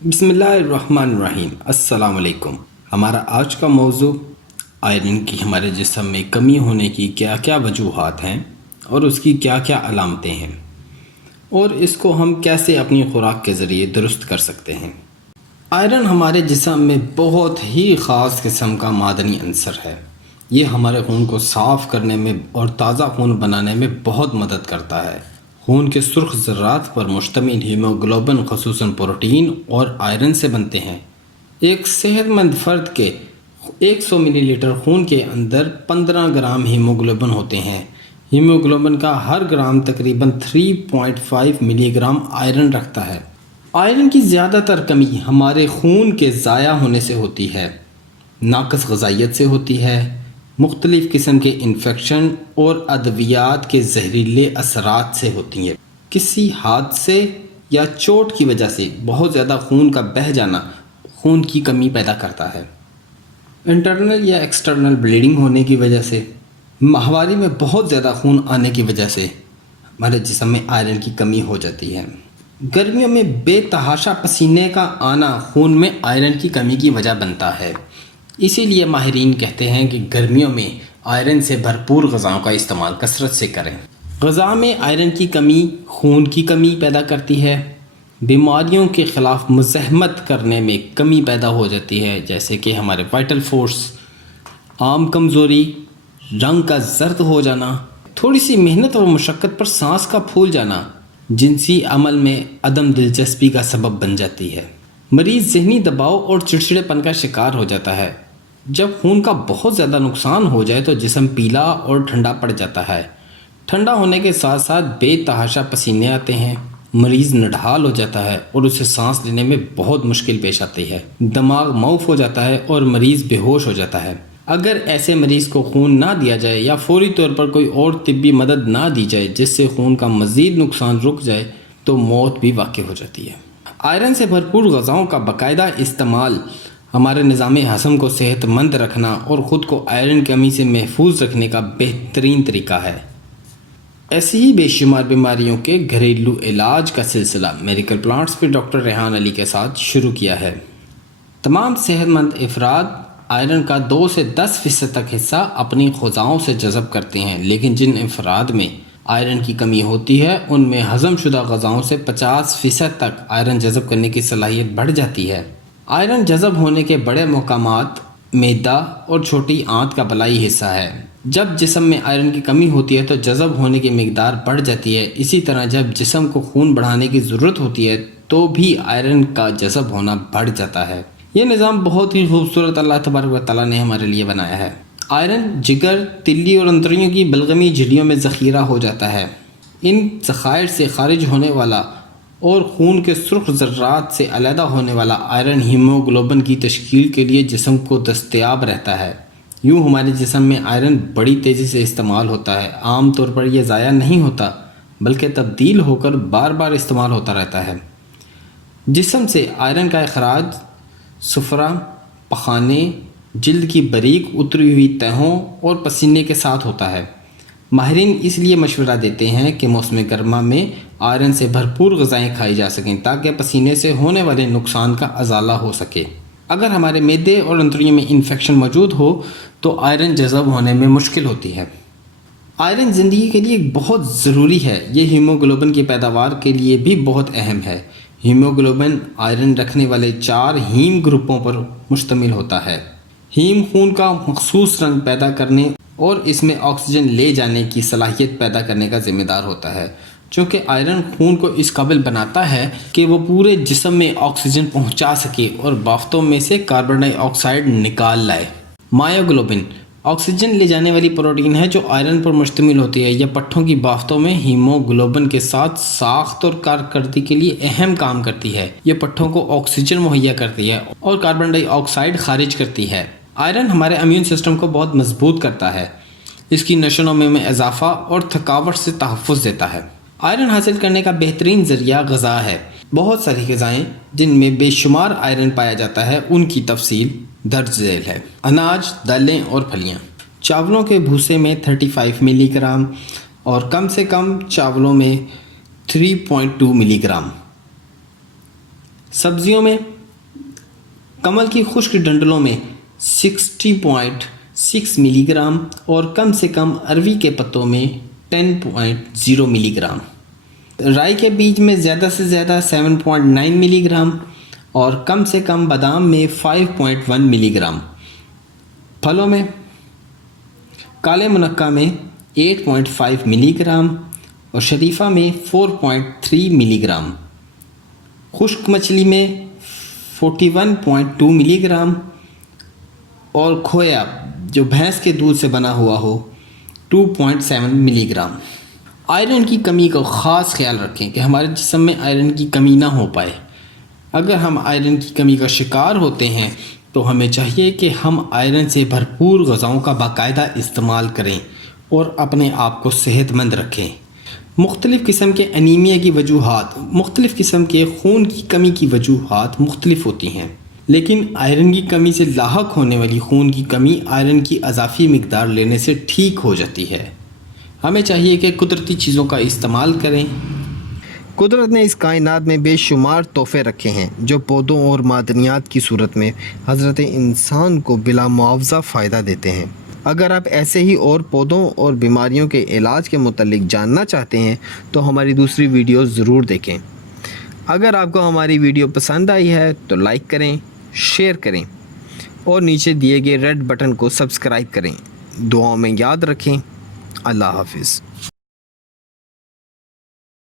بسم اللہ الرحمن الرحیم۔ السلام علیکم۔ ہمارا آج کا موضوع آئرن کی ہمارے جسم میں کمی ہونے کی کیا کیا وجوہات ہیں اور اس کی کیا کیا علامتیں ہیں، اور اس کو ہم کیسے اپنی خوراک کے ذریعے درست کر سکتے ہیں۔ آئرن ہمارے جسم میں بہت ہی خاص قسم کا معدنی عنصر ہے۔ یہ ہمارے خون کو صاف کرنے میں اور تازہ خون بنانے میں بہت مدد کرتا ہے۔ خون کے سرخ ذرات پر مشتمل ہیموگلوبن خصوصاً پروٹین اور آئرن سے بنتے ہیں۔ ایک صحت مند فرد کے 100 ملی لیٹر خون کے اندر 15 گرام ہیموگلوبن ہوتے ہیں۔ ہیموگلوبن کا ہر گرام تقریباً 3.5 ملی گرام آئرن رکھتا ہے۔ آئرن کی زیادہ تر کمی ہمارے خون کے ضائع ہونے سے ہوتی ہے، ناقص غذائیت سے ہوتی ہے، مختلف قسم کے انفیکشن اور ادویات کے زہریلے اثرات سے ہوتی ہے۔ کسی حادثے یا چوٹ کی وجہ سے بہت زیادہ خون کا بہہ جانا خون کی کمی پیدا کرتا ہے۔ انٹرنل یا ایکسٹرنل بلیڈنگ ہونے کی وجہ سے، ماہواری میں بہت زیادہ خون آنے کی وجہ سے ہمارے جسم میں آئرن کی کمی ہو جاتی ہے۔ گرمیوں میں بے تحاشا پسینے کا آنا خون میں آئرن کی کمی کی وجہ بنتا ہے۔ اسی لیے ماہرین کہتے ہیں کہ گرمیوں میں آئرن سے بھرپور غذاؤں کا استعمال کثرت سے کریں۔ غذا میں آئرن کی کمی خون کی کمی پیدا کرتی ہے، بیماریوں کے خلاف مزاحمت کرنے میں کمی پیدا ہو جاتی ہے، جیسے کہ ہمارے وائٹل فورس، عام کمزوری، رنگ کا زرد ہو جانا، تھوڑی سی محنت اور مشقت پر سانس کا پھول جانا جنسی عمل میں عدم دلچسپی کا سبب بن جاتی ہے۔ مریض ذہنی دباؤ اور چڑچڑے پن کا شکار ہو جاتا ہے۔ جب خون کا بہت زیادہ نقصان ہو جائے تو جسم پیلا اور ٹھنڈا پڑ جاتا ہے۔ ٹھنڈا ہونے کے ساتھ ساتھ بے تحاشا پسینے آتے ہیں، مریض نڈھال ہو جاتا ہے اور اسے سانس لینے میں بہت مشکل پیش آتی ہے۔ دماغ معوف ہو جاتا ہے اور مریض بے ہوش ہو جاتا ہے۔ اگر ایسے مریض کو خون نہ دیا جائے یا فوری طور پر کوئی اور طبی مدد نہ دی جائے جس سے خون کا مزید نقصان رک جائے تو موت بھی واقع ہو جاتی ہے۔ آئرن سے بھرپور غذاؤں کا باقاعدہ استعمال ہمارے نظام ہضم کو صحت مند رکھنا اور خود کو آئرن کمی سے محفوظ رکھنے کا بہترین طریقہ ہے۔ ایسی ہی بے شمار بیماریوں کے گھریلو علاج کا سلسلہ میڈیکل پلانٹس پہ ڈاکٹر ریحان علی کے ساتھ شروع کیا ہے۔ تمام صحت مند افراد آئرن کا 2 سے 10% تک حصہ اپنی غذاؤں سے جذب کرتے ہیں، لیکن جن افراد میں آئرن کی کمی ہوتی ہے ان میں ہضم شدہ غذاؤں سے 50% تک آئرن جذب کرنے کی صلاحیت بڑھ جاتی ہے۔ آئرن جذب ہونے کے بڑے مقامات معدہ اور چھوٹی آنت کا بالائی حصہ ہے۔ جب جسم میں آئرن کی کمی ہوتی ہے تو جذب ہونے کی مقدار بڑھ جاتی ہے۔ اسی طرح جب جسم کو خون بڑھانے کی ضرورت ہوتی ہے تو بھی آئرن کا جذب ہونا بڑھ جاتا ہے۔ یہ نظام بہت ہی خوبصورت اللہ تبارک و تعالیٰ نے ہمارے لیے بنایا ہے۔ آئرن جگر، تلی اور انتڑیوں کی بلغمی جھلیوں میں ذخیرہ ہو جاتا ہے۔ ان ذخائر سے خارج ہونے والا اور خون کے سرخ ذرات سے علیحدہ ہونے والا آئرن ہیموگلوبن کی تشکیل کے لیے جسم کو دستیاب رہتا ہے۔ یوں ہمارے جسم میں آئرن بڑی تیزی سے استعمال ہوتا ہے۔ عام طور پر یہ ضائع نہیں ہوتا بلکہ تبدیل ہو کر بار بار استعمال ہوتا رہتا ہے۔ جسم سے آئرن کا اخراج سفرہ، پخانے، جلد کی باریک اتری ہوئی تہوں اور پسینے کے ساتھ ہوتا ہے۔ ماہرین اس لیے مشورہ دیتے ہیں کہ موسم گرما میں آئرن سے بھرپور غذائیں کھائی جا سکیں تاکہ پسینے سے ہونے والے نقصان کا ازالہ ہو سکے۔ اگر ہمارے معدے اور انتڑیوں میں انفیکشن موجود ہو تو آئرن جذب ہونے میں مشکل ہوتی ہے۔ آئرن زندگی کے لیے بہت ضروری ہے۔ یہ ہیموگلوبن کی پیداوار کے لیے بھی بہت اہم ہے۔ ہیموگلوبن آئرن رکھنے والے 4 ہیم گروپوں پر مشتمل ہوتا ہے۔ ہیم خون کا مخصوص رنگ پیدا کرنے اور اس میں آکسیجن لے جانے کی صلاحیت پیدا کرنے کا ذمہ دار ہوتا ہے۔ چونکہ آئرن خون کو اس قابل بناتا ہے کہ وہ پورے جسم میں آکسیجن پہنچا سکے اور بافتوں میں سے کاربن ڈائی آکسائڈ نکال لائے۔ مایوگلوبن آکسیجن لے جانے والی پروٹین ہے جو آئرن پر مشتمل ہوتی ہے۔ یہ پٹھوں کی بافتوں میں ہیموگلوبن کے ساتھ ساخت اور کارکردگی کے لیے اہم کام کرتی ہے۔ یہ پٹھوں کو آکسیجن مہیا کرتی ہے اور کاربن ڈائی آکسائڈ خارج کرتی ہے۔ آئرن ہمارے امیون سسٹم کو بہت مضبوط کرتا ہے، اس کی نشو و نما میں اضافہ اور تھکاوٹ سے تحفظ دیتا ہے۔ آئرن حاصل کرنے کا بہترین ذریعہ غذا ہے۔ بہت ساری غذائیں جن میں بے شمار آئرن پایا جاتا ہے ان کی تفصیل درج ذیل ہے۔ اناج، دالیں اور پھلیاں۔ چاولوں کے بھوسے میں 35 ملی گرام اور کم سے کم چاولوں میں 3.2 ملی گرام، سبزیوں میں کمل کی خشک ڈنڈلوں میں 60.6 ملی گرام اور کم سے کم اروی کے پتوں میں 10.0 ملی گرام، رائی کے بیج میں زیادہ سے زیادہ 7.9 ملی گرام اور کم سے کم بادام میں 5.1 ملی گرام، پھلوں میں کالے منقع میں 8.5 ملی گرام اور شریفہ میں 4.3 ملی گرام، خشک مچھلی میں 41.2 ملی گرام اور کھویا جو بھینس کے دودھ سے بنا ہوا ہو 2.7 ملی گرام۔ آئرن کی کمی کا خاص خیال رکھیں کہ ہمارے جسم میں آئرن کی کمی نہ ہو پائے۔ اگر ہم آئرن کی کمی کا شکار ہوتے ہیں تو ہمیں چاہیے کہ ہم آئرن سے بھرپور غذاؤں کا باقاعدہ استعمال کریں اور اپنے آپ کو صحت مند رکھیں۔ مختلف قسم کے انیمیا کی وجوہات، مختلف قسم کے خون کی کمی کی وجوہات مختلف ہوتی ہیں، لیکن آئرن کی کمی سے لاحق ہونے والی خون کی کمی آئرن کی اضافی مقدار لینے سے ٹھیک ہو جاتی ہے۔ ہمیں چاہیے کہ قدرتی چیزوں کا استعمال کریں۔ قدرت نے اس کائنات میں بے شمار تحفے رکھے ہیں جو پودوں اور معدنیات کی صورت میں حضرت انسان کو بلا معاوضہ فائدہ دیتے ہیں۔ اگر آپ ایسے ہی اور پودوں اور بیماریوں کے علاج کے متعلق جاننا چاہتے ہیں تو ہماری دوسری ویڈیو ضرور دیکھیں۔ اگر آپ کو ہماری ویڈیو پسند آئی ہے تو لائک کریں، شیئر کریں اور نیچے دیے گئے ریڈ بٹن کو سبسکرائب کریں۔ دعاؤں میں یاد رکھیں۔ اللہ حافظ۔